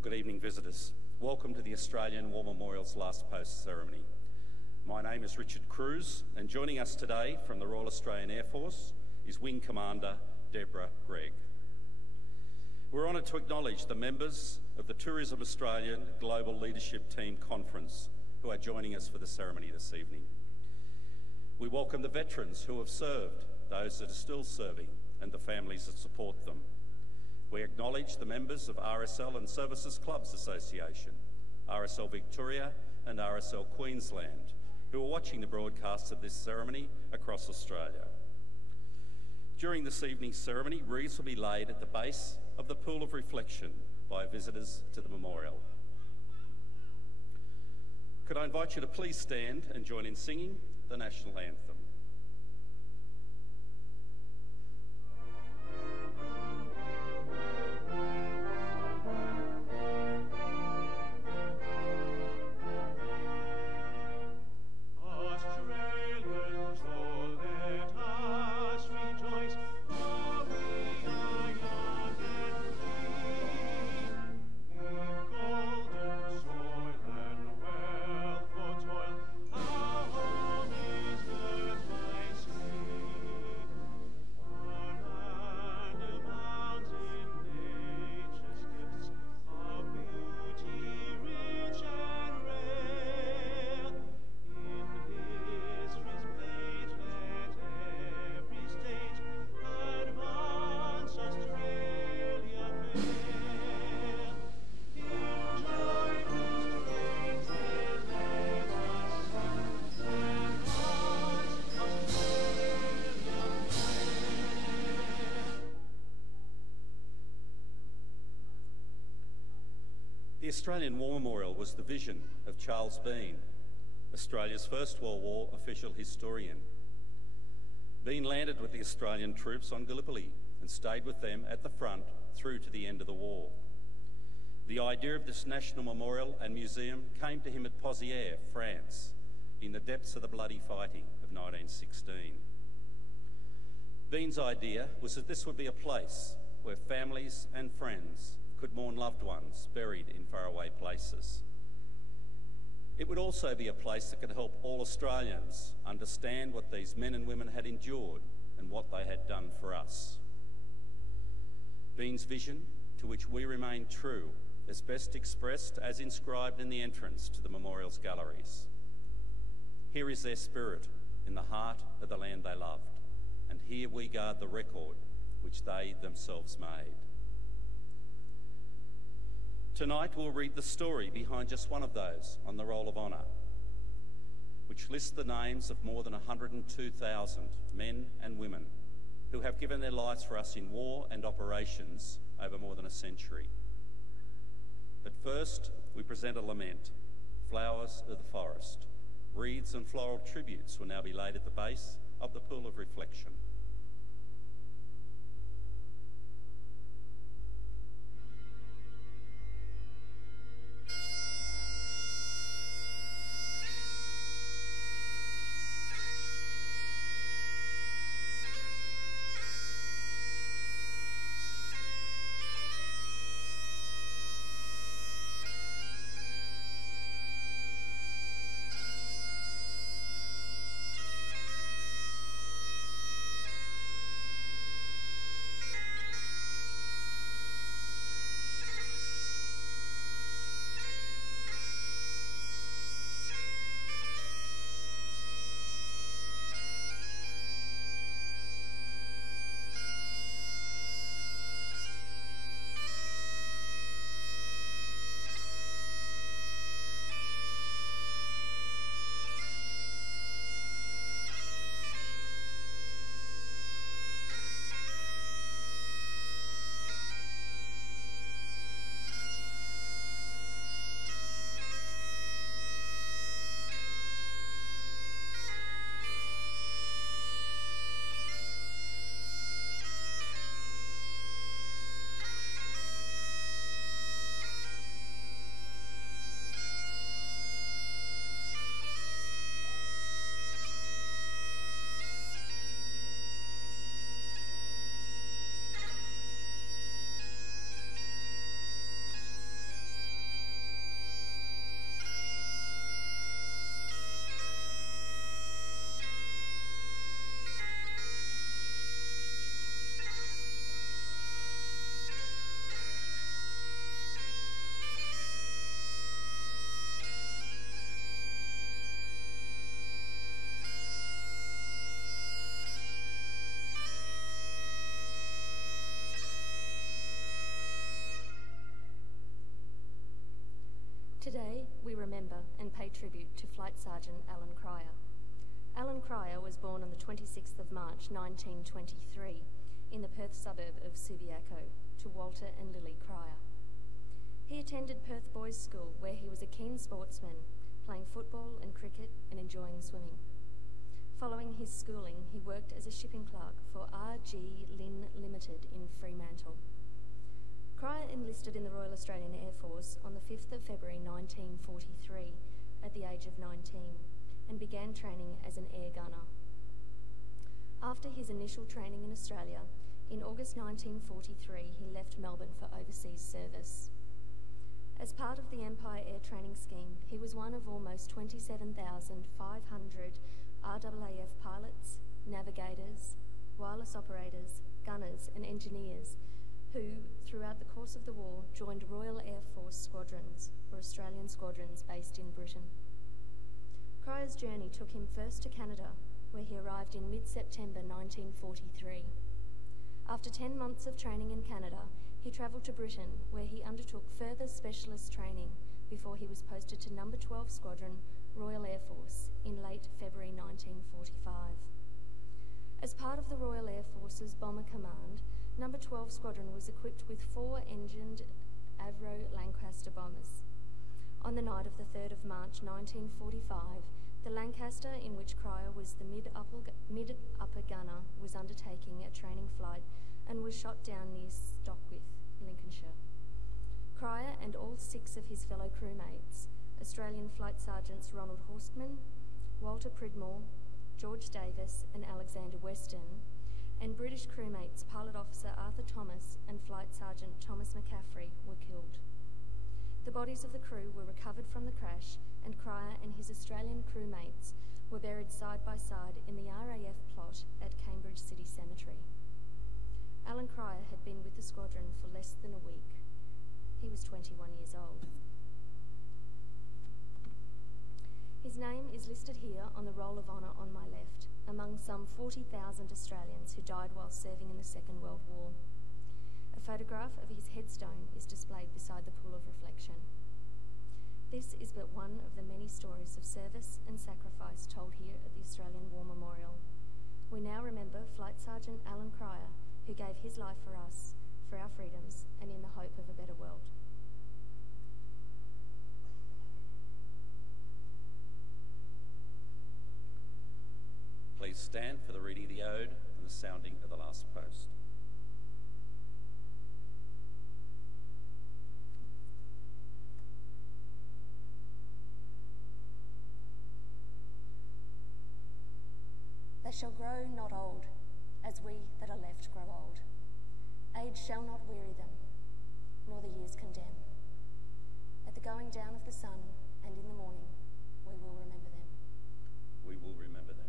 Well, good evening, visitors. Welcome to the Australian War Memorial's Last Post ceremony. My name is Richard Cruz, and joining us today from the Royal Australian Air Force is Wing Commander Deborah Gregg. We're honoured to acknowledge the members of the Tourism Australian Global Leadership Team Conference who are joining us for the ceremony this evening. We welcome the veterans who have served, those that are still serving, and the families that support them. We acknowledge the members of RSL and Services Clubs Association, RSL Victoria and RSL Queensland, who are watching the broadcast of this ceremony across Australia. During this evening's ceremony, wreaths will be laid at the base of the Pool of Reflection by visitors to the memorial. Could I invite you to please stand and join in singing the National Anthem. The Australian War Memorial was the vision of Charles Bean, Australia's First World War official historian. Bean landed with the Australian troops on Gallipoli and stayed with them at the front through to the end of the war. The idea of this national memorial and museum came to him at Pozières, France, in the depths of the bloody fighting of 1916. Bean's idea was that this would be a place where families and friends could mourn loved ones buried in faraway places. It would also be a place that could help all Australians understand what these men and women had endured and what they had done for us. Bean's vision, to which we remain true, is best expressed as inscribed in the entrance to the memorial's galleries. Here is their spirit in the heart of the land they loved, and here we guard the record which they themselves made. Tonight we'll read the story behind just one of those on the Roll of Honour, which lists the names of more than 102,000 men and women who have given their lives for us in war and operations over more than a century. But first, we present a lament, Flowers of the Forest. Wreaths and floral tributes will now be laid at the base of the Pool of Reflection. Today, we remember and pay tribute to Flight Sergeant Alan Cryer. Alan Cryer was born on the 26th of March 1923 in the Perth suburb of Subiaco to Walter and Lily Cryer. He attended Perth Boys' School, where he was a keen sportsman, playing football and cricket and enjoying swimming. Following his schooling, he worked as a shipping clerk for R.G. Lynn Limited in Fremantle. Cryer enlisted in the Royal Australian Air Force on the 5th of February 1943 at the age of 19 and began training as an air gunner. After his initial training in Australia, in August 1943 he left Melbourne for overseas service. As part of the Empire Air Training Scheme, he was one of almost 27,500 RAAF pilots, navigators, wireless operators, gunners and engineers who, throughout the course of the war, joined Royal Air Force squadrons, or Australian squadrons based in Britain. Cryer's journey took him first to Canada, where he arrived in mid-September 1943. After 10 months of training in Canada, he travelled to Britain, where he undertook further specialist training before he was posted to No. 12 Squadron, Royal Air Force, in late February 1945. As part of the Royal Air Force's Bomber Command, No. 12 Squadron was equipped with 4-engined Avro Lancaster bombers. On the night of the 3rd of March 1945, the Lancaster, in which Cryer was the mid-upper gunner, was undertaking a training flight and was shot down near Stockwith, Lincolnshire. Cryer and all 6 of his fellow crewmates, Australian Flight Sergeants Ronald Horstman, Walter Pridmore, George Davis and Alexander Weston, and British crewmates Pilot Officer Arthur Thomas and Flight Sergeant Thomas McCaffrey were killed. The bodies of the crew were recovered from the crash, and Cryer and his Australian crewmates were buried side by side in the RAF plot at Cambridge City Cemetery. Alan Cryer had been with the squadron for less than a week. He was 21 years old. His name is listed here on the Roll of Honour on my left, among some 40,000 Australians who died while serving in the Second World War. A photograph of his headstone is displayed beside the pool of reflection. This is but one of the many stories of service and sacrifice told here at the Australian War Memorial. We now remember Flight Sergeant Alan Cryer, who gave his life for us, for our freedoms, and in the hope of a better world. Please stand for the reading of the ode and the sounding of the last post. They shall grow not old, as we that are left grow old. Age shall not weary them, nor the years condemn. At the going down of the sun and in the morning, we will remember them. We will remember them.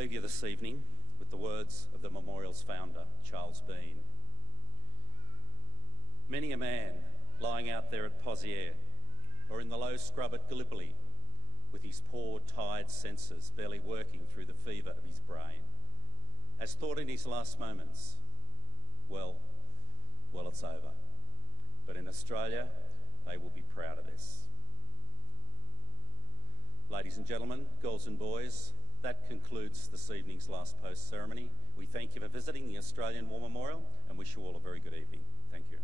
leave you this evening with the words of the memorial's founder, Charles Bean. Many a man lying out there at Pozières or in the low scrub at Gallipoli with his poor, tired senses barely working through the fever of his brain has thought in his last moments, well, it's over. But in Australia, they will be proud of this. Ladies and gentlemen, girls and boys, that concludes this evening's last post ceremony. We thank you for visiting the Australian War Memorial and wish you all a very good evening. Thank you.